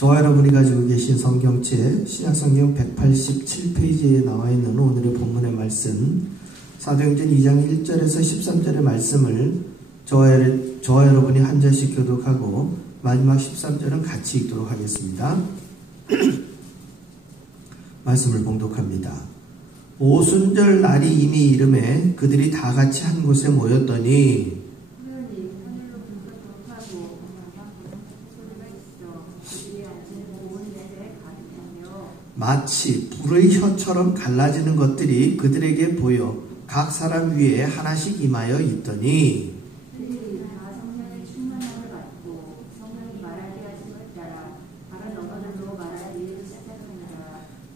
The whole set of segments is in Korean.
저와 여러분이 가지고 계신 성경책 신약성경 187페이지에 나와 있는 오늘의 본문의 말씀 사도행전 2장 1절에서 13절의 말씀을 저와 여러분이 한 절씩 교독하고 마지막 13절은 같이 읽도록 하겠습니다. 말씀을 봉독합니다. 오순절 날이 이미 이름에 그들이 다 같이 한 곳에 모였더니 마치 불의 혀처럼 갈라지는 것들이 그들에게 보여 각 사람 위에 하나씩 임하여 있더니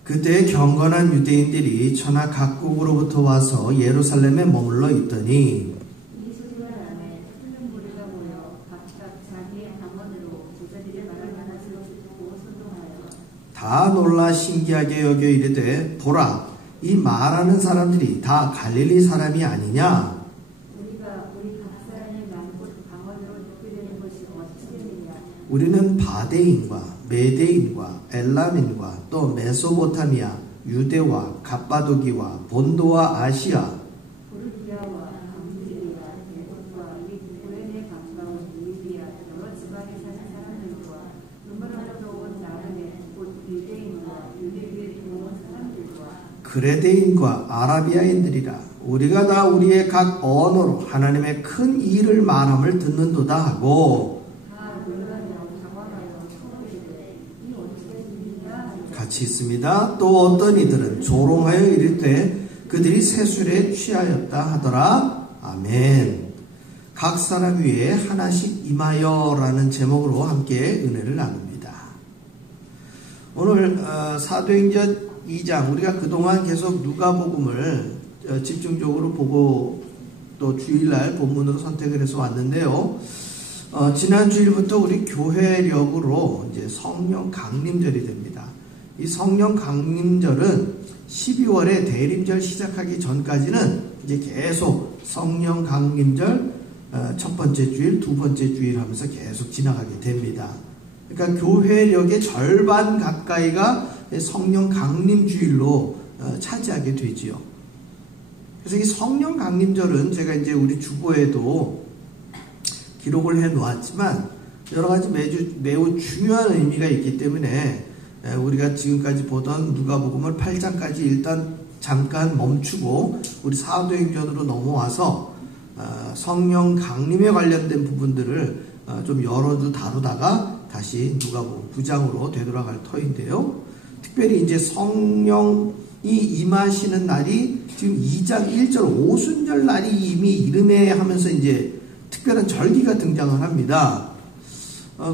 그때 경건한 유대인들이 천하 각국으로부터 와서 예루살렘에 머물러 있더니 다 놀라 신기하게 여겨 이르되 보라 이 말하는 사람들이 다 갈릴리 사람이 아니냐. 우리는 바데인과 메데인과 엘람인과 또 메소포타미아, 유대와 갑바도기와 본도와 아시아, 그레데인과 아라비아인들이라. 우리가 다 우리의 각 언어로 하나님의 큰 일을 말함을 듣는도다 하고 같이 있습니다. 또 어떤 이들은 조롱하여 이르되 그들이 세술에 취하였다 하더라. 아멘. 각 사람 위에 하나씩 임하여 라는 제목으로 함께 은혜를 나눕니다. 오늘 사도행전 2장 우리가 그동안 계속 누가복음을 집중적으로 보고 또 주일날 본문으로 선택을 해서 왔는데요. 지난 주일부터 우리 교회력으로 이제 성령 강림절이 됩니다. 이 성령 강림절은 12월에 대림절 시작하기 전까지는 이제 계속 성령 강림절 첫 번째 주일, 두 번째 주일 하면서 계속 지나가게 됩니다. 그러니까 교회력의 절반 가까이가 성령 강림 주일로 차지하게 되지요. 그래서 이 성령 강림절은 제가 이제 우리 주보에도 기록을 해 놓았지만 여러 가지 매우 중요한 의미가 있기 때문에 우리가 지금까지 보던 누가복음을 8장까지 일단 잠깐 멈추고 우리 사도행전으로 넘어와서 성령 강림에 관련된 부분들을 좀 여러 주 다루다가 다시 누가복음 9장으로 되돌아갈 터인데요. 특별히 이제 성령이 임하시는 날이 지금 2장 1절 오순절 날이 이미 이름에 하면서 이제 특별한 절기가 등장을 합니다.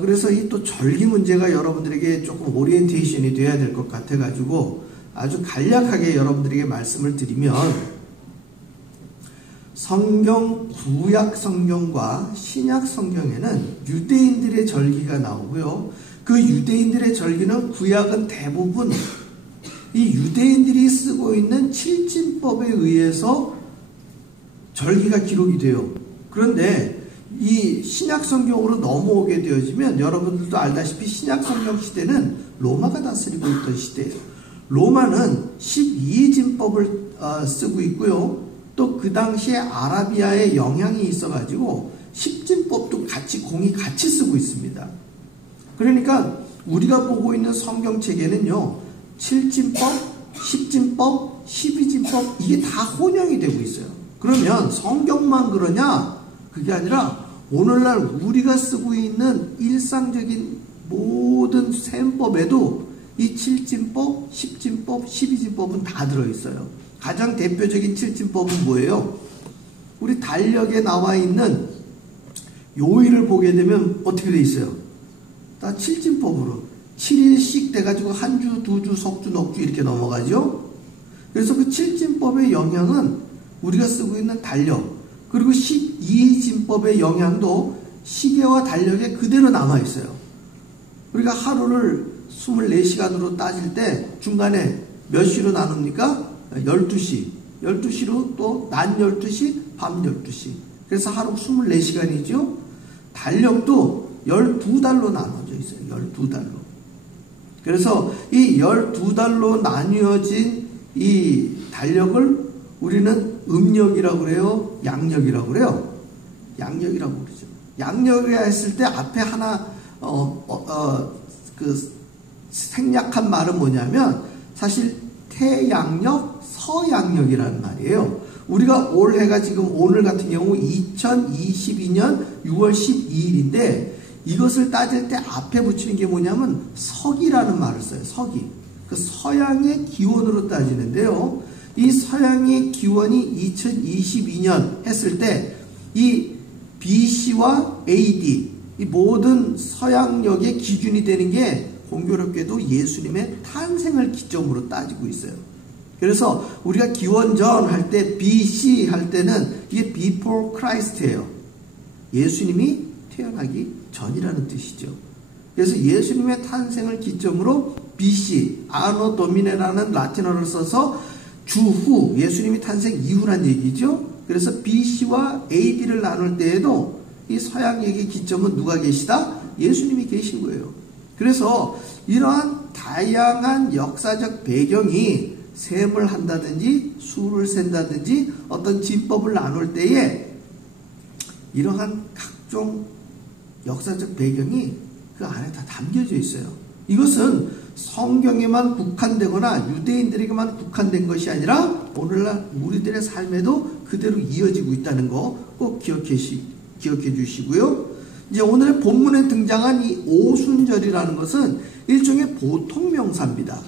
그래서 이 또 절기 문제가 여러분들에게 조금 오리엔테이션이 돼야 될 것 같아가지고 아주 간략하게 여러분들에게 말씀을 드리면 성경 구약 성경과 신약 성경에는 유대인들의 절기가 나오고요. 그 유대인들의 절기는 구약은 대부분 이 유대인들이 쓰고 있는 칠진법에 의해서 절기가 기록이 돼요. 그런데 이 신약 성경으로 넘어오게 되어지면 여러분들도 알다시피 신약 성경 시대는 로마가 다스리고 있던 시대예요. 로마는 12진법을 쓰고 있고요. 또 그 당시에 아라비아의 영향이 있어가지고 10진법도 공이 같이 쓰고 있습니다. 그러니까 우리가 보고 있는 성경책에는요 7진법, 10진법, 12진법 이게 다 혼용이 되고 있어요. 그러면 성경만 그러냐? 그게 아니라 오늘날 우리가 쓰고 있는 일상적인 모든 셈법에도 이 7진법, 10진법, 12진법은 다 들어있어요. 가장 대표적인 7진법은 뭐예요? 우리 달력에 나와 있는 요일을 보게 되면 어떻게 돼 있어요? 다 7진법으로 7일씩 돼가지고 한 주, 두 주, 석주, 넉주 이렇게 넘어가죠. 그래서 그 7진법의 영향은 우리가 쓰고 있는 달력 그리고 12진법의 영향도 시계와 달력에 그대로 남아있어요. 우리가 하루를 24시간으로 따질 때 중간에 몇 시로 나눕니까? 12시. 12시로 또 낮 12시, 밤 12시. 그래서 하루 24시간이죠. 달력도 12달로 나눠져 있어요. 12달로. 그래서 이 12달로 나뉘어진 이 달력을 우리는 음력이라고 그래요? 양력이라고 그래요? 양력이라고 그러죠. 양력이라 했을 때 앞에 하나 생략한 말은 뭐냐면 사실 태양력, 서양력이라는 말이에요. 우리가 올해가 지금 오늘 같은 경우 2022년 6월 12일인데 이것을 따질 때 앞에 붙이는 게 뭐냐면 서기라는 말을 써요. 서기. 그 서양의 기원으로 따지는데요. 이 서양의 기원이 2022년 했을 때 이 BC와 AD 이 모든 서양력의 기준이 되는 게 공교롭게도 예수님의 탄생을 기점으로 따지고 있어요. 그래서 우리가 기원전 할 때 BC 할 때는 이게 before Christ예요. 예수님이 태어나기 전이라는 뜻이죠. 그래서 예수님의 탄생을 기점으로 BC, 아노 도미네라는 라틴어를 써서 주후, 예수님이 탄생 이후란 얘기죠. 그래서 BC와 AD를 나눌 때에도 이 서양역의 기점은 누가 계시다? 예수님이 계신 거예요. 그래서 이러한 다양한 역사적 배경이 셈을 한다든지 수를 센다든지 어떤 진법을 나눌 때에 이러한 각종 역사적 배경이 그 안에 다 담겨져 있어요. 이것은 성경에만 국한되거나 유대인들에게만 국한된 것이 아니라 오늘날 우리들의 삶에도 그대로 이어지고 있다는 거 꼭 기억해 주시고요. 이제 오늘의 본문에 등장한 이 오순절이라는 것은 일종의 보통 명사입니다.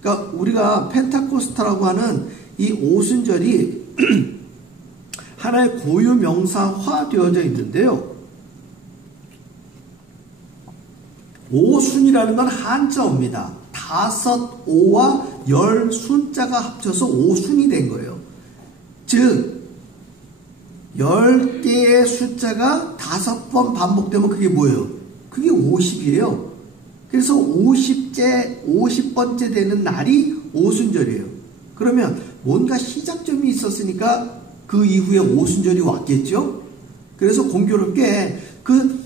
그러니까 우리가 펜타코스타라고 하는 이 오순절이 하나의 고유 명사화 되어져 있는데요. 오순이라는 건 한자어입니다. 5오와 10순자가 합쳐서 오순이 된 거예요. 즉 10개의 숫자가 5번 반복되면 그게 뭐예요? 그게 50이에요. 그래서 50번째 되는 날이 오순절이에요. 그러면 뭔가 시작점이 있었으니까 그 이후에 오순절이 왔겠죠? 그래서 공교롭게 그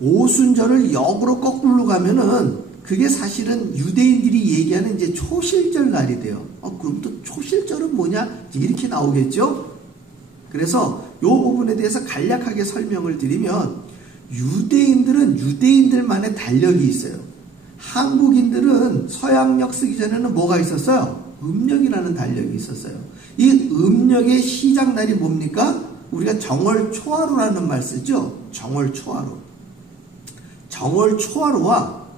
오순절을 역으로 거꾸로 가면은 그게 사실은 유대인들이 얘기하는 이제 초실절 날이 돼요. 그럼 또 초실절은 뭐냐? 이렇게 나오겠죠? 그래서 이 부분에 대해서 간략하게 설명을 드리면 유대인들은 유대인들만의 달력이 있어요. 한국인들은 서양력 쓰기 전에는 뭐가 있었어요? 음력이라는 달력이 있었어요. 이 음력의 시작날이 뭡니까? 우리가 정월초하루라는 말 쓰죠? 정월초하루. 정월초하루와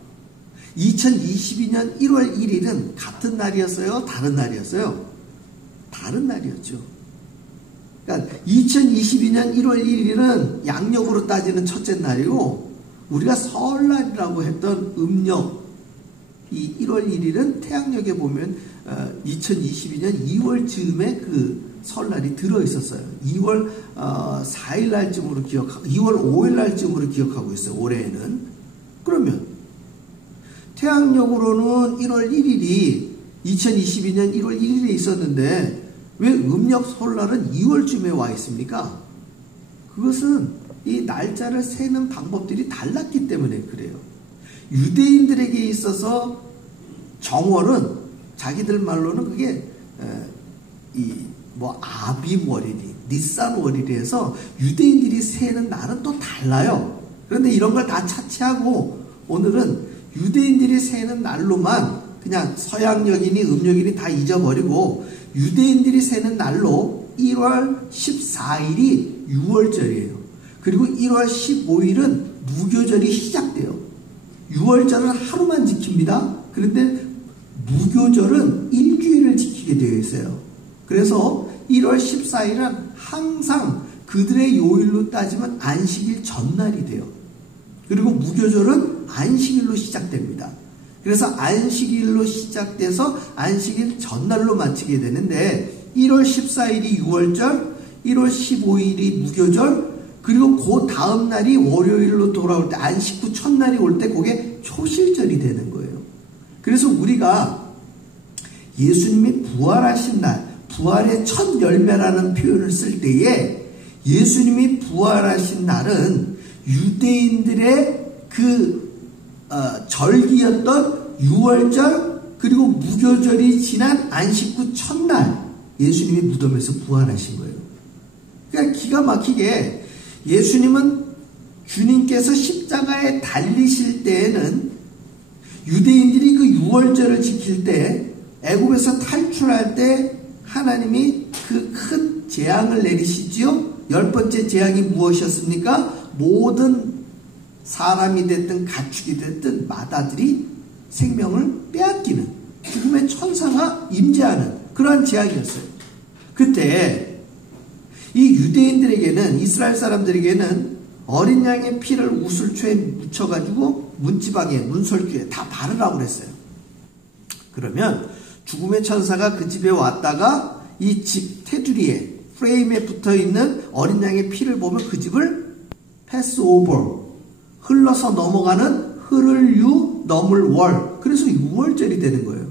2022년 1월 1일은 같은 날이었어요? 다른 날이었어요? 다른 날이었죠. 그러니까 2022년 1월 1일은 양력으로 따지는 첫째 날이고 우리가 설날이라고 했던 음력 이 1월 1일은 태양력에 보면 2022년 2월 즈음에 그 설날이 들어있었어요. 2월 4일 날쯤으로 2월 5일 날쯤으로 기억하고 있어요. 올해에는. 그러면 태양력으로는 1월 1일이 2022년 1월 1일에 있었는데 왜 음력 설날은 2월쯤에 와 있습니까? 그것은 이 날짜를 세는 방법들이 달랐기 때문에 그래요. 유대인들에게 있어서 정월은 자기들 말로는 그게 아비월이니 니산월이니 해서 유대인들이 세는 날은 또 달라요. 그런데 이런 걸 다 차치하고 오늘은 유대인들이 세는 날로만 그냥 서양력이니 음력이니 다 잊어버리고 유대인들이 세는 날로 1월 14일이 6월절이에요. 그리고 1월 15일은 무교절이 시작돼요. 6월절은 하루만 지킵니다. 그런데 무교절은 일주일을 지키게 되어 있어요. 그래서 1월 14일은 항상 그들의 요일로 따지면 안식일 전날이 돼요. 그리고 무교절은 안식일로 시작됩니다. 그래서 안식일로 시작돼서 안식일 전날로 마치게 되는데 1월 14일이 6월절, 1월 15일이 무교절, 그리고 그 다음 날이 월요일로 돌아올 때 안식 후 첫날이 올 때 그게 초실절이 되는 거예요. 그래서 우리가 예수님이 부활하신 날, 부활의 첫 열매라는 표현을 쓸 때에 예수님이 부활하신 날은 유대인들의 절기였던 유월절 그리고 무교절이 지난 안식 후 첫날 예수님이 무덤에서 부활하신 거예요. 그러니까 기가 막히게 예수님은 주님께서 십자가에 달리실 때에는 유대인들이 그 유월절을 지킬 때 애굽에서 탈출할 때 하나님이 그 큰 재앙을 내리시지요. 10번째 재앙이 무엇이었습니까? 모든 사람이 됐든 가축이 됐든 마다들이 생명을 빼앗기는 죽음의 천사가 임재하는 그러한 재앙이었어요. 그때 이 유대인들에게는 이스라엘 사람들에게는 어린 양의 피를 우슬초에 묻혀가지고 문지방에 문설주에 다 바르라고 그랬어요. 그러면 죽음의 천사가 그 집에 왔다가 이 집 테두리에 프레임에 붙어있는 어린 양의 피를 보면 그 집을 패스오버 흘러서 넘어가는 흐를 유 넘을 월 그래서 6월절이 되는 거예요.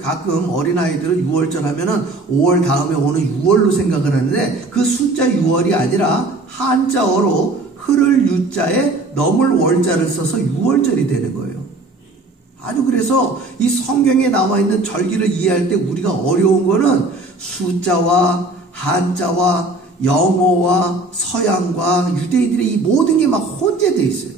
가끔 어린아이들은 6월절 하면은 5월 다음에 오는 6월로 생각을 하는데 그 숫자 6월이 아니라 한자어로 흐를 유자에 넘을 월자를 써서 6월절이 되는 거예요. 아주 그래서 이 성경에 나와 있는 절기를 이해할 때 우리가 어려운 거는 숫자와 한자와 영어와 서양과 유대인들의 이 모든 게 막 혼재되어 있어요.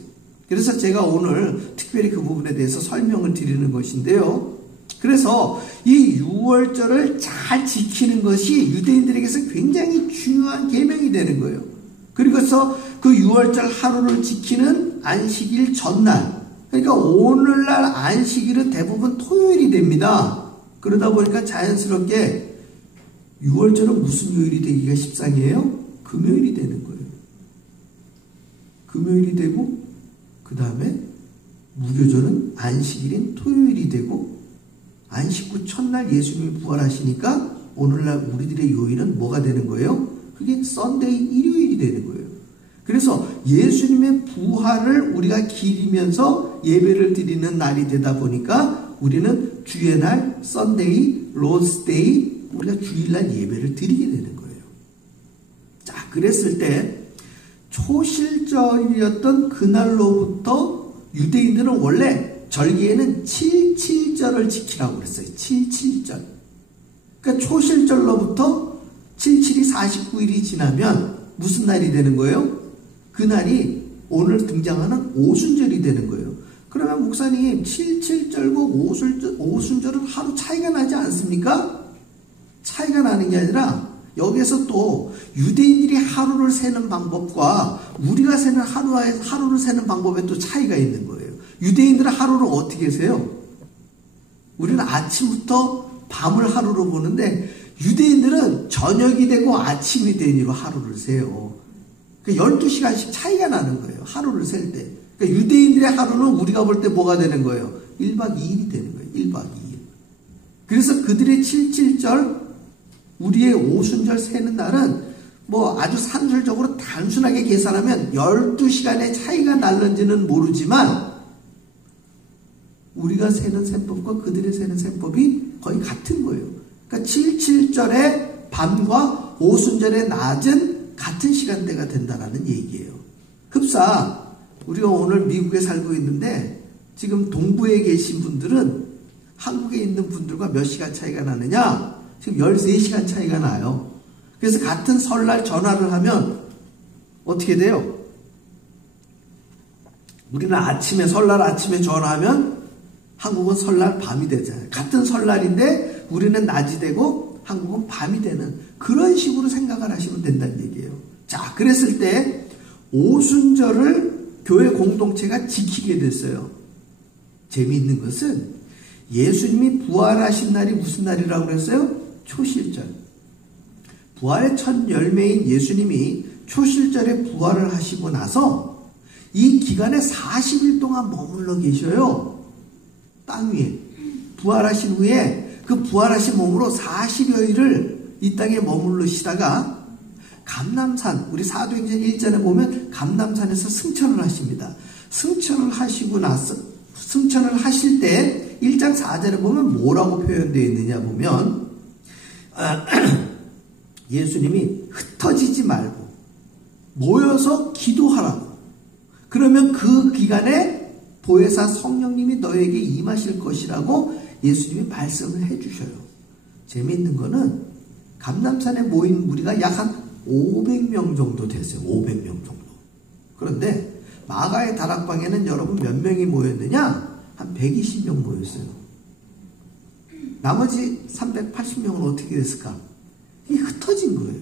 그래서 제가 오늘 특별히 그 부분에 대해서 설명을 드리는 것인데요. 그래서 이 6월절을 잘 지키는 것이 유대인들에게서 굉장히 중요한 계명이 되는 거예요. 그리고서 그 6월절 하루를 지키는 안식일 전날, 그러니까 오늘날 안식일은 대부분 토요일이 됩니다. 그러다 보니까 자연스럽게 6월절은 무슨 요일이 되기가 십상이에요? 금요일이 되는 거예요. 금요일이 되고 그 다음에 무교절은 안식일인 토요일이 되고 안식 후 첫날 예수님이 부활하시니까 오늘날 우리들의 요일은 뭐가 되는 거예요? 그게 썬데이 일요일이 되는 거예요. 그래서 예수님의 부활을 우리가 기리면서 예배를 드리는 날이 되다 보니까 우리는 주의 날 썬데이, 로스데이 우리가 주일날 예배를 드리게 되는 거예요. 자, 그랬을 때 초실절이었던 그날로부터 유대인들은 원래 절기에는 77절을 지키라고 그랬어요. 77절. 그러니까 초실절로부터 77이 49일이 지나면 무슨 날이 되는 거예요? 그날이 오늘 등장하는 오순절이 되는 거예요. 그러면 목사님 77절과 오순절은 하루 차이가 나지 않습니까? 차이가 나는 게 아니라 여기에서 또 유대인들이 하루를 세는 방법과 우리가 세는 하루를 세는 방법에 또 차이가 있는 거예요. 유대인들은 하루를 어떻게 세요? 우리는 아침부터 밤을 하루로 보는데 유대인들은 저녁이 되고 아침이 되니로 하루를 세요. 그러니까 12시간씩 차이가 나는 거예요. 하루를 셀 때. 그러니까 유대인들의 하루는 우리가 볼 때 뭐가 되는 거예요? 1박 2일이 되는 거예요. 1박 2일. 그래서 그들의 77절 우리의 오순절 세는 날은 뭐 아주 산술적으로 단순하게 계산하면 12시간의 차이가 날는지는 모르지만 우리가 세는 셈법과 그들의 세는 셈법이 거의 같은 거예요. 그러니까 77절의 밤과 오순절의 낮은 같은 시간대가 된다는 얘기예요. 흡사 우리가 오늘 미국에 살고 있는데 지금 동부에 계신 분들은 한국에 있는 분들과 몇 시간 차이가 나느냐? 지금 13시간 차이가 나요. 그래서 같은 설날 전화를 하면 어떻게 돼요? 우리는 설날 아침에 전화하면 한국은 설날 밤이 되잖아요. 같은 설날인데 우리는 낮이 되고 한국은 밤이 되는 그런 식으로 생각을 하시면 된다는 얘기예요. 자, 그랬을 때 오순절을 교회 공동체가 지키게 됐어요. 재미있는 것은 예수님이 부활하신 날이 무슨 날이라고 그랬어요? 초실절. 부활의 첫 열매인 예수님이 초실절에 부활을 하시고 나서 이 기간에 40일 동안 머물러 계셔요. 땅 위에. 부활하신 후에 그 부활하신 몸으로 40여일을 이 땅에 머물르시다가 감람산, 우리 사도행전 1장에 보면 감람산에서 승천을 하십니다. 승천을 하실 때 1장 4절에 보면 뭐라고 표현되어 있느냐 보면 예수님이 흩어지지 말고 모여서 기도하라고. 그러면 그 기간에 보혜사 성령님이 너에게 임하실 것이라고 예수님이 말씀을 해주셔요. 재미있는 거는 감람산에 모인 무리가 약 한 500명 정도 됐어요. 500명 정도. 그런데 마가의 다락방에는 여러분 몇 명이 모였느냐? 한 120명 모였어요. 나머지 380명은 어떻게 됐을까? 이게 흩어진 거예요.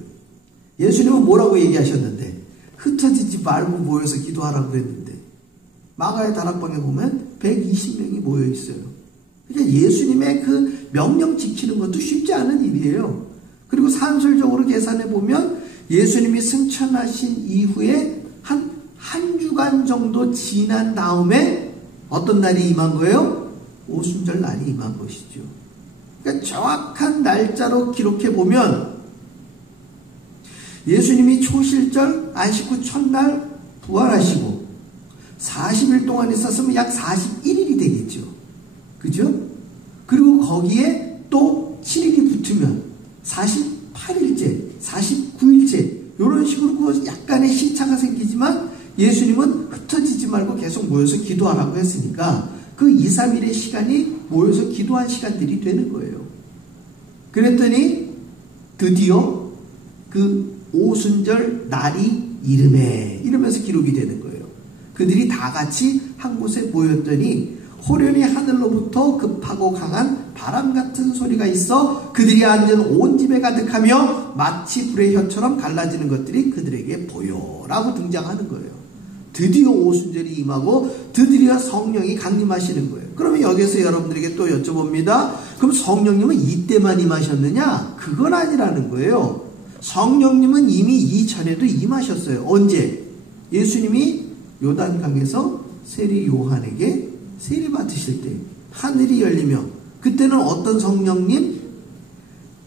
예수님은 뭐라고 얘기하셨는데? 흩어지지 말고 모여서 기도하라고 그랬는데 마가의 다락방에 보면 120명이 모여 있어요. 그러니까 예수님의 그 명령 지키는 것도 쉽지 않은 일이에요. 그리고 산술적으로 계산해 보면 예수님이 승천하신 이후에 한 주간 정도 지난 다음에 어떤 날이 임한 거예요? 오순절 날이 임한 것이죠. 그러니까 정확한 날짜로 기록해 보면 예수님이 초실절 안식 후 첫날 부활하시고 40일 동안 있었으면 약 41일이 되겠죠. 그죠? 그리고 거기에 또 7일이 붙으면 48일째, 49일째 이런 식으로 약간의 시차가 생기지만 예수님은 흩어지지 말고 계속 모여서 기도하라고 했으니까 그 2, 3일의 시간이 모여서 기도한 시간들이 되는 거예요. 그랬더니 드디어 그 오순절 날이 이르매 이러면서 기록이 되는 거예요. 그들이 다 같이 한 곳에 모였더니 호련히 하늘로부터 급하고 강한 바람 같은 소리가 있어 그들이 앉은 온 집에 가득하며 마치 불의 혀처럼 갈라지는 것들이 그들에게 보여라고 등장하는 거예요. 드디어 오순절이 임하고 드디어 성령이 강림하시는 거예요. 그러면 여기서 여러분들에게 또 여쭤봅니다. 그럼 성령님은 이때만 임하셨느냐? 그건 아니라는 거예요. 성령님은 이미 이전에도 임하셨어요. 언제? 예수님이 요단강에서 세리 요한에게 세례 받으실 때 하늘이 열리며 그때는 어떤 성령님?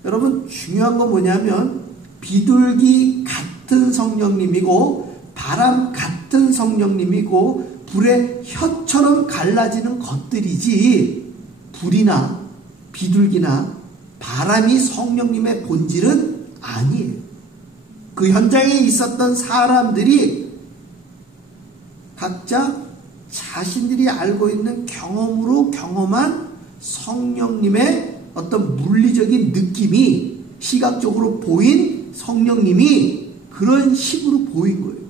여러분 중요한 건 뭐냐면 비둘기 같은 성령님이고 바람 같은 성령님이고 불의 혀처럼 갈라지는 것들이지 불이나 비둘기나 바람이 성령님의 본질은 아니에요. 그 현장에 있었던 사람들이 각자 자신들이 알고 있는 경험으로 경험한 성령님의 어떤 물리적인 느낌이 시각적으로 보인 성령님이 그런 식으로 보인 거예요.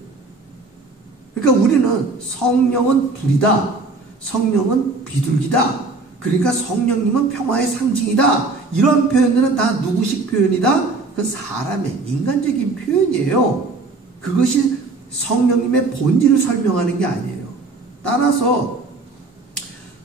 그러니까 우리는 성령은 불이다. 성령은 비둘기다. 그러니까 성령님은 평화의 상징이다. 이런 표현들은 다 누구식 표현이다? 그 사람의 인간적인 표현이에요. 그것이 성령님의 본질을 설명하는 게 아니에요. 따라서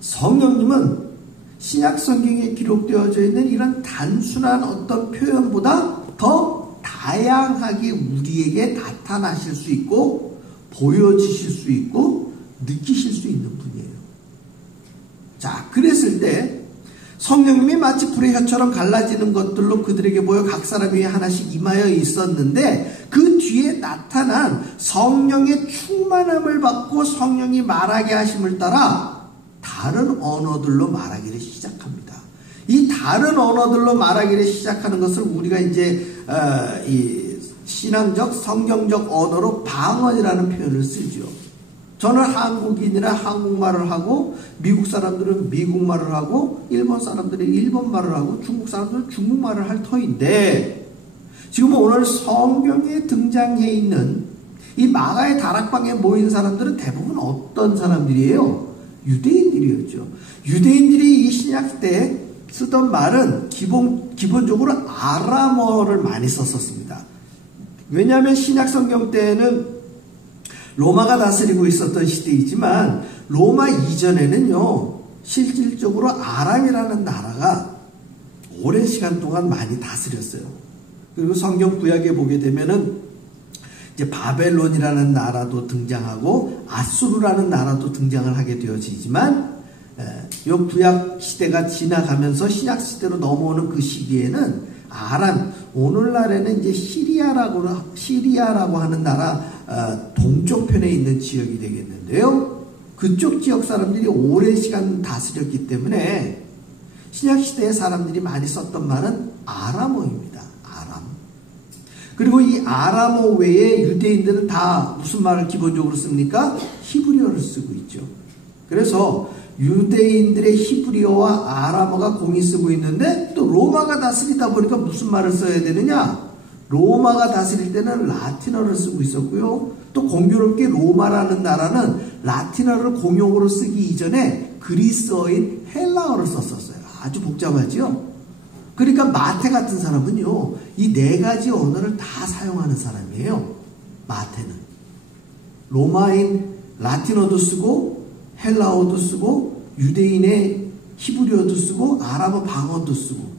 성령님은 신약 성경에 기록되어져 있는 이런 단순한 어떤 표현보다 더 다양하게 우리에게 나타나실 수 있고 보여지실 수 있고 느끼실 수 있는 분이에요. 자, 그랬을 때 성령님이 마치 불의 혀처럼 갈라지는 것들로 그들에게 보여 각 사람 위에 하나씩 임하여 있었는데 그 뒤에 나타난 성령의 충만함을 받고 성령이 말하게 하심을 따라 다른 언어들로 말하기를 시작합니다. 이 다른 언어들로 말하기를 시작하는 것을 우리가 이제 이 신앙적 성경적 언어로 방언이라는 표현을 쓰죠. 저는 한국인이라 한국말을 하고 미국 사람들은 미국말을 하고 일본 사람들은 일본말을 하고 중국 사람들은 중국말을 할 터인데 지금 오늘 성경에 등장해 있는 이 마가의 다락방에 모인 사람들은 대부분 어떤 사람들이에요? 유대인들이었죠. 유대인들이 이 신약 때 쓰던 말은 기본적으로 아람어를 많이 썼었습니다. 왜냐하면 신약 성경 때에는 로마가 다스리고 있었던 시대이지만 로마 이전에는요 실질적으로 아람이라는 나라가 오랜 시간 동안 많이 다스렸어요. 그리고 성경 구약에 보게 되면은 이제 바벨론이라는 나라도 등장하고 아수르라는 나라도 등장을 하게 되어지지만 이 구약 시대가 지나가면서 신약 시대로 넘어오는 그 시기에는 아람, 오늘날에는 이제 시리아라고 하는 나라 동쪽 편에 있는 지역이 되겠는데요. 그쪽 지역 사람들이 오랜 시간 다스렸기 때문에 신약 시대의 사람들이 많이 썼던 말은 아람어입니다. 아람. 그리고 이 아람어 외에 유대인들은 다 무슨 말을 기본적으로 씁니까? 히브리어를 쓰고 있죠. 그래서 유대인들의 히브리어와 아람어가 공이 쓰고 있는데 또 로마가 다스리다 보니까 무슨 말을 써야 되느냐? 로마가 다스릴 때는 라틴어를 쓰고 있었고요. 또 공교롭게 로마라는 나라는 라틴어를 공용어로 쓰기 이전에 그리스어인 헬라어를 썼었어요. 아주 복잡하죠? 그러니까 마태 같은 사람은요, 이 네 가지 언어를 다 사용하는 사람이에요. 마태는. 로마인 라틴어도 쓰고, 헬라어도 쓰고, 유대인의 히브리어도 쓰고, 아람어 방언도 쓰고.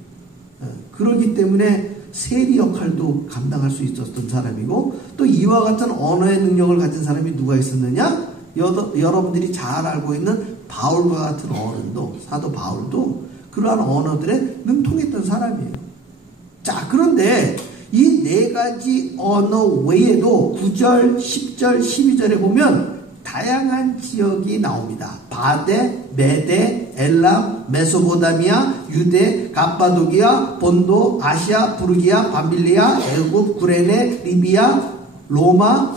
그렇기 때문에 세리 역할도 감당할 수 있었던 사람이고, 또 이와 같은 언어의 능력을 가진 사람이 누가 있었느냐? 여러분들이 잘 알고 있는 바울과 같은 어른도, 사도 바울도 그러한 언어들에 능통했던 사람이에요. 자, 그런데 이 네 가지 언어 외에도 9절, 10절, 12절에 보면 다양한 지역이 나옵니다. 바데, 메데, 엘람, 메소포타미아, 유대, 갑바도기아, 본도, 아시아, 부르기아, 밤빌리아, 애굽, 구레네, 리비아, 로마,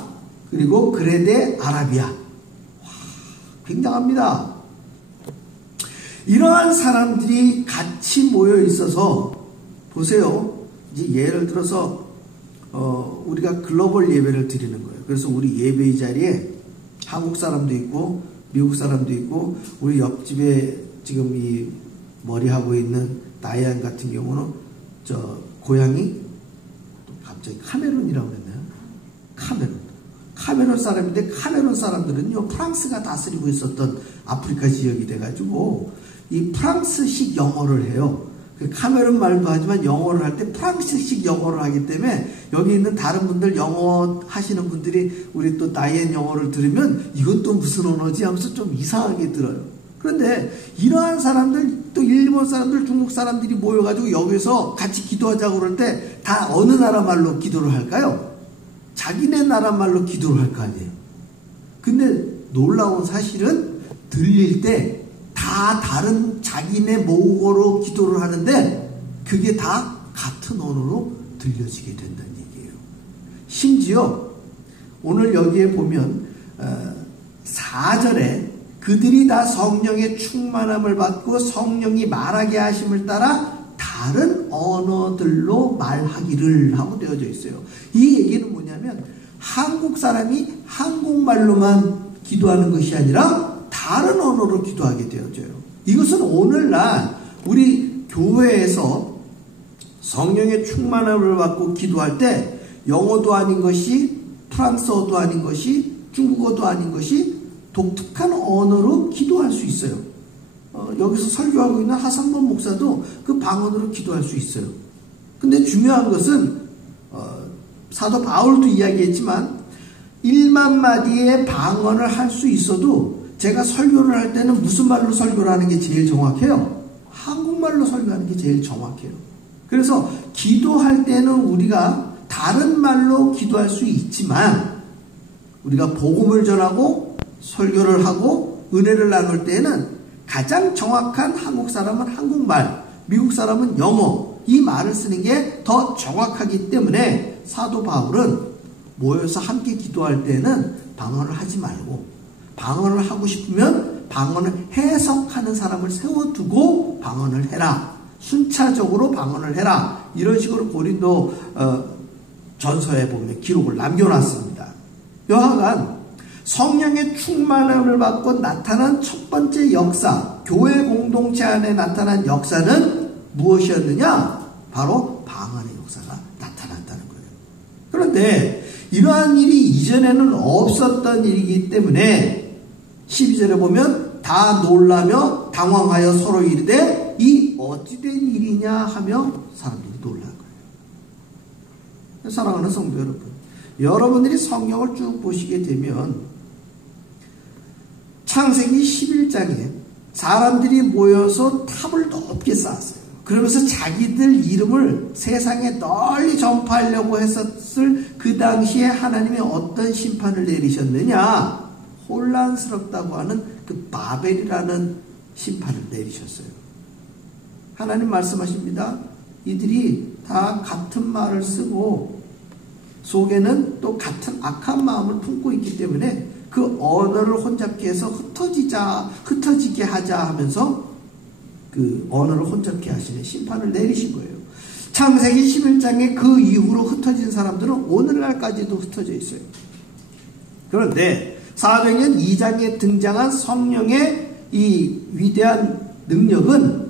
그리고 그레데, 아라비아. 와, 굉장합니다. 이러한 사람들이 같이 모여 있어서 보세요. 이제 예를 들어서 우리가 글로벌 예배를 드리는 거예요. 그래서 우리 예배의 자리에 한국 사람도 있고 미국 사람도 있고 우리 옆집에 지금 이 머리하고 있는 다이안 같은 경우는 저 고향이 또 갑자기 카메룬이라고 그랬나요? 카메룬 사람인데 카메룬 사람들은요 프랑스가 다스리고 있었던 아프리카 지역이 돼가지고 이 프랑스식 영어를 해요. 카메룬 말도 하지만 영어를 할 때 프랑스식 영어를 하기 때문에 여기 있는 다른 분들 영어 하시는 분들이 우리 또 다이앤 영어를 들으면 이것도 무슨 언어지 하면서 좀 이상하게 들어요. 그런데 이러한 사람들 또 일본 사람들 중국 사람들이 모여가지고 여기서 같이 기도하자고 그럴 때 다 어느 나라 말로 기도를 할까요? 자기네 나라 말로 기도를 할 거 아니에요. 근데 놀라운 사실은 들릴 때 다 다른 자기네 모국어로 기도를 하는데 그게 다 같은 언어로 들려지게 된다는 얘기예요. 심지어 오늘 여기에 보면 4절에 그들이 다 성령의 충만함을 받고 성령이 말하게 하심을 따라 다른 언어들로 말하기를 하고 되어져 있어요. 이 얘기는 뭐냐면 한국 사람이 한국말로만 기도하는 것이 아니라 다른 언어로 기도하게 되어져요. 이것은 오늘날 우리 교회에서 성령의 충만함을 받고 기도할 때 영어도 아닌 것이 프랑스어도 아닌 것이 중국어도 아닌 것이 독특한 언어로 기도할 수 있어요. 여기서 설교하고 있는 하상범 목사도 그 방언으로 기도할 수 있어요. 근데 중요한 것은 사도 바울도 이야기했지만 1만 마디의 방언을 할 수 있어도 제가 설교를 할 때는 무슨 말로 설교를 하는 게 제일 정확해요? 한국말로 설교하는 게 제일 정확해요. 그래서 기도할 때는 우리가 다른 말로 기도할 수 있지만 우리가 복음을 전하고 설교를 하고 은혜를 나눌 때는 가장 정확한 한국 사람은 한국말, 미국 사람은 영어 이 말을 쓰는 게 더 정확하기 때문에 사도 바울은 모여서 함께 기도할 때는 방언을 하지 말고 방언을 하고 싶으면 방언을 해석하는 사람을 세워두고 방언을 해라. 순차적으로 방언을 해라. 이런 식으로 고린도 전서에 보면 기록을 남겨놨습니다. 여하간 성령의 충만함을 받고 나타난 첫 번째 역사, 교회 공동체 안에 나타난 역사는 무엇이었느냐? 바로 방언의 역사가 나타났다는 거예요. 그런데 이러한 일이 이전에는 없었던 일이기 때문에 12절에 보면 다 놀라며 당황하여 서로 이르되 이 어찌된 일이냐 하며 사람들이 놀란 거예요. 사랑하는 성도 여러분, 여러분들이 성경을 쭉 보시게 되면 창세기 11장에 사람들이 모여서 탑을 높게 쌓았어요. 그러면서 자기들 이름을 세상에 널리 전파하려고 했었을 그 당시에 하나님이 어떤 심판을 내리셨느냐? 혼란스럽다고 하는 그 바벨이라는 심판을 내리셨어요. 하나님 말씀하십니다. 이들이 다 같은 말을 쓰고 속에는 또 같은 악한 마음을 품고 있기 때문에 그 언어를 혼잡케 해서 흩어지게 하자 하면서 그 언어를 혼잡케 하시는 심판을 내리신 거예요. 창세기 11장에 그 이후로 흩어진 사람들은 오늘날까지도 흩어져 있어요. 그런데 사도행전 2장에 등장한 성령의 이 위대한 능력은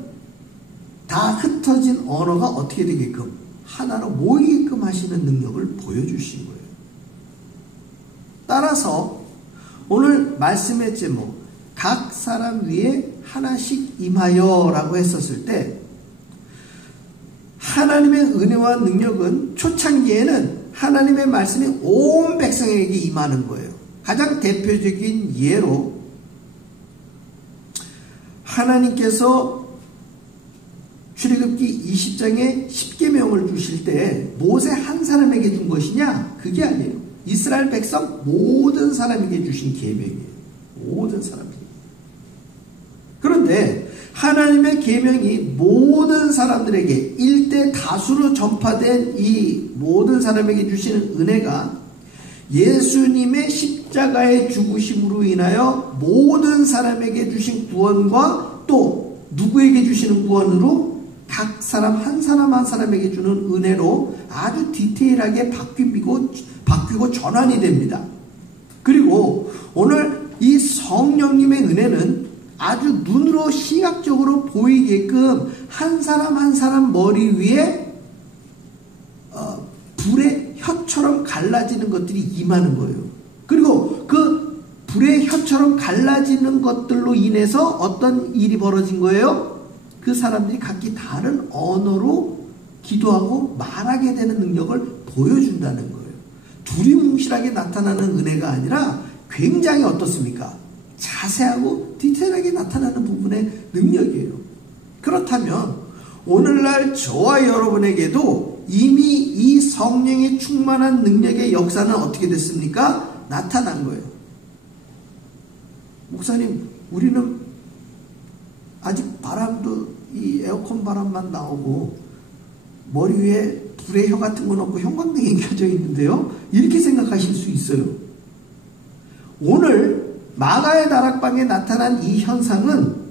다 흩어진 언어가 어떻게 되게끔 하나로 모이게끔 하시는 능력을 보여주신 거예요. 따라서 오늘 말씀의 제목 각 사람 위에 하나씩 임하여 라고 했었을 때 하나님의 은혜와 능력은 초창기에는 하나님의 말씀이 온 백성에게 임하는 거예요. 가장 대표적인 예로 하나님께서 출애굽기 20장에 10계명을 주실 때 모세 한 사람에게 준 것이냐? 그게 아니에요. 이스라엘 백성 모든 사람에게 주신 계명이에요. 모든 사람에게. 그런데 하나님의 계명이 모든 사람들에게 일대 다수로 전파된 이 모든 사람에게 주시는 은혜가 예수님의 십자가의 죽으심으로 인하여 모든 사람에게 주신 구원과 또 누구에게 주시는 구원으로 각 사람 한 사람에게 주는 은혜로 아주 디테일하게 바뀌고 전환이 됩니다. 그리고 오늘 이 성령님의 은혜는 아주 눈으로 시각적으로 보이게끔 한 사람 머리 위에 불의 혀처럼 갈라지는 것들이 임하는 거예요. 그리고 그 불의 혀처럼 갈라지는 것들로 인해서 어떤 일이 벌어진 거예요? 그 사람들이 각기 다른 언어로 기도하고 말하게 되는 능력을 보여준다는 거예요. 두리뭉실하게 나타나는 은혜가 아니라 굉장히 어떻습니까? 자세하고 디테일하게 나타나는 부분의 능력이에요. 그렇다면 오늘날 저와 여러분에게도 이미 이 성령의 충만한 능력의 역사는 어떻게 됐습니까? 나타난 거예요. 목사님, 우리는 아직 바람도 이 에어컨 바람만 나오고 머리 위에 불의 혀 같은 건 없고 형광등이 켜져 있는데요. 이렇게 생각하실 수 있어요. 오늘 마가의 다락방에 나타난 이 현상은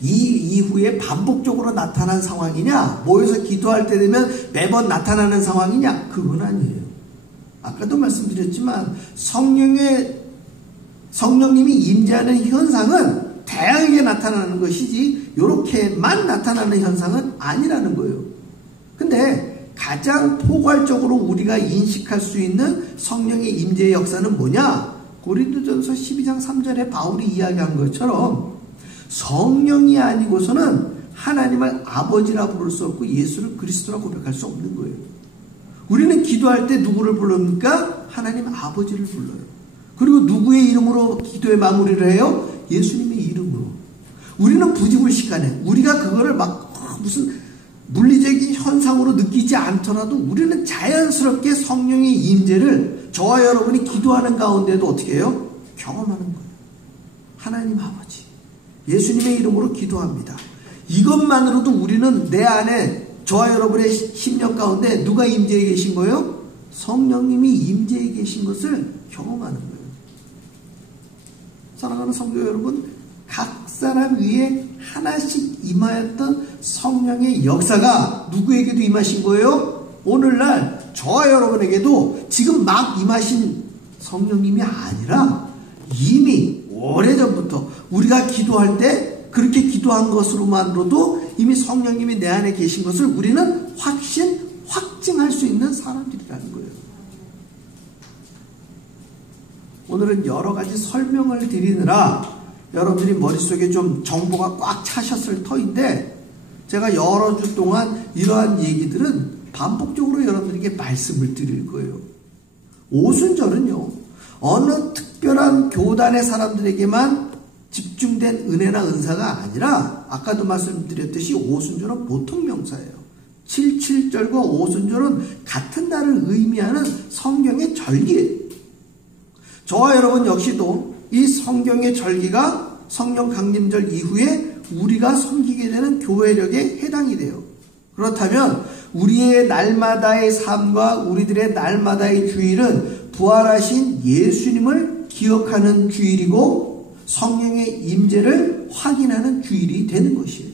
이 이후에 반복적으로 나타난 상황이냐, 모여서 기도할 때 되면 매번 나타나는 상황이냐, 그건 아니에요. 아까도 말씀드렸지만 성령님이 임재하는 현상은 다양하게 나타나는 것이지 이렇게만 나타나는 현상은 아니라는 거예요. 근데 가장 포괄적으로 우리가 인식할 수 있는 성령의 임재의 역사는 뭐냐? 고린도전서 12장 3절에 바울이 이야기한 것처럼 성령이 아니고서는 하나님을 아버지라 부를 수 없고 예수를 그리스도라 고백할 수 없는 거예요. 우리는 기도할 때 누구를 부릅니까? 하나님 아버지를 불러요. 그리고 누구의 이름으로 기도의 마무리를 해요? 예수님의 이름으로. 우리는 부지불식하네. 우리가 그거를 막 무슨 물리적인 현상으로 느끼지 않더라도 우리는 자연스럽게 성령의 임재를 저와 여러분이 기도하는 가운데도 어떻게 해요? 경험하는 거예요. 하나님 아버지, 예수님의 이름으로 기도합니다. 이것만으로도 우리는 내 안에 저와 여러분의 심령 가운데 누가 임재해 계신 거예요? 성령님이 임재해 계신 것을 경험하는 거예요. 사랑하는 성도 여러분, 각 사람 위에 하나씩 임하였던 성령의 역사가 누구에게도 임하신 거예요? 오늘날 저와 여러분에게도 지금 막 임하신 성령님이 아니라 이미 오래전부터 우리가 기도할 때 그렇게 기도한 것으로만으로도 이미 성령님이 내 안에 계신 것을 우리는 확증할 수 있는 사람들이라는 거예요. 오늘은 여러 가지 설명을 드리느라 여러분들이 머릿속에 좀 정보가 꽉 차셨을 터인데, 제가 여러 주 동안 이러한 얘기들은 반복적으로 여러분들에게 말씀을 드릴 거예요. 오순절은요, 어느 특별한 교단의 사람들에게만 집중된 은혜나 은사가 아니라 아까도 말씀드렸듯이 오순절은 보통 명사예요. 77절과 오순절은 같은 날을 의미하는 성경의 절기예요. 저와 여러분 역시도 이 성경의 절기가 성령 강림절 이후에 우리가 섬기게 되는 교회력에 해당이 돼요. 그렇다면 우리의 날마다의 삶과 우리들의 날마다의 주일은 부활하신 예수님을 기억하는 주일이고 성령의 임재를 확인하는 주일이 되는 것이에요.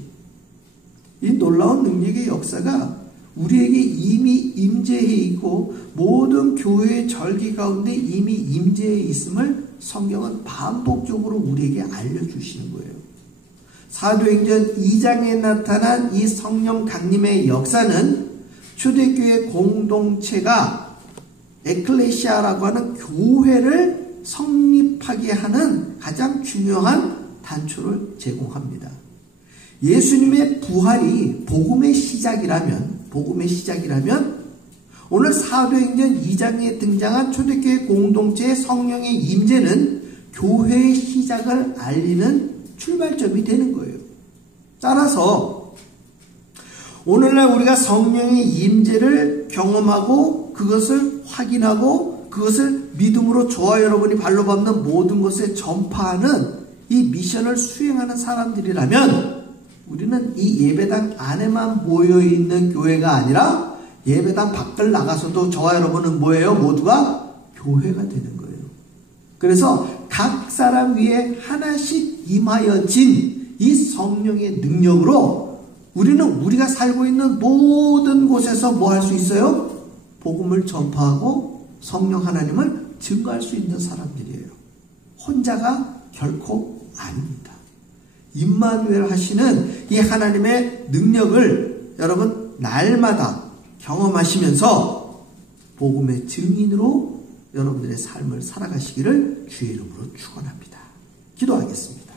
이 놀라운 능력의 역사가 우리에게 이미 임재해 있고 모든 교회의 절기 가운데 이미 임재해 있음을 성경은 반복적으로 우리에게 알려주시는 거예요. 사도행전 2장에 나타난 이 성령 강림의 역사는 초대교회 공동체가 에클레시아라고 하는 교회를 성립하게 하는 가장 중요한 단초를 제공합니다. 예수님의 부활이 복음의 시작이라면 오늘 사도행전 2장에 등장한 초대교회 공동체의 성령의 임재는 교회의 시작을 알리는 출발점이 되는 거예요. 따라서 오늘날 우리가 성령의 임재를 경험하고 그것을 확인하고 그것을 믿음으로 저와 여러분이 발로 밟는 모든 것에 전파하는 이 미션을 수행하는 사람들이라면 우리는 이 예배당 안에만 모여있는 교회가 아니라 예배당 밖을 나가서도 저와 여러분은 뭐예요? 모두가 교회가 되는 거예요. 그래서 각 사람 위에 하나씩 임하여진 이 성령의 능력으로 우리는 우리가 살고 있는 모든 곳에서 뭐 할 수 있어요? 복음을 전파하고 성령 하나님을 증거할 수 있는 사람들이에요. 혼자가 결코 아닙니다. 임마누엘 하시는 이 하나님의 능력을 여러분 날마다 경험하시면서 복음의 증인으로 여러분들의 삶을 살아가시기를 주의 이름으로 축원합니다. 기도하겠습니다.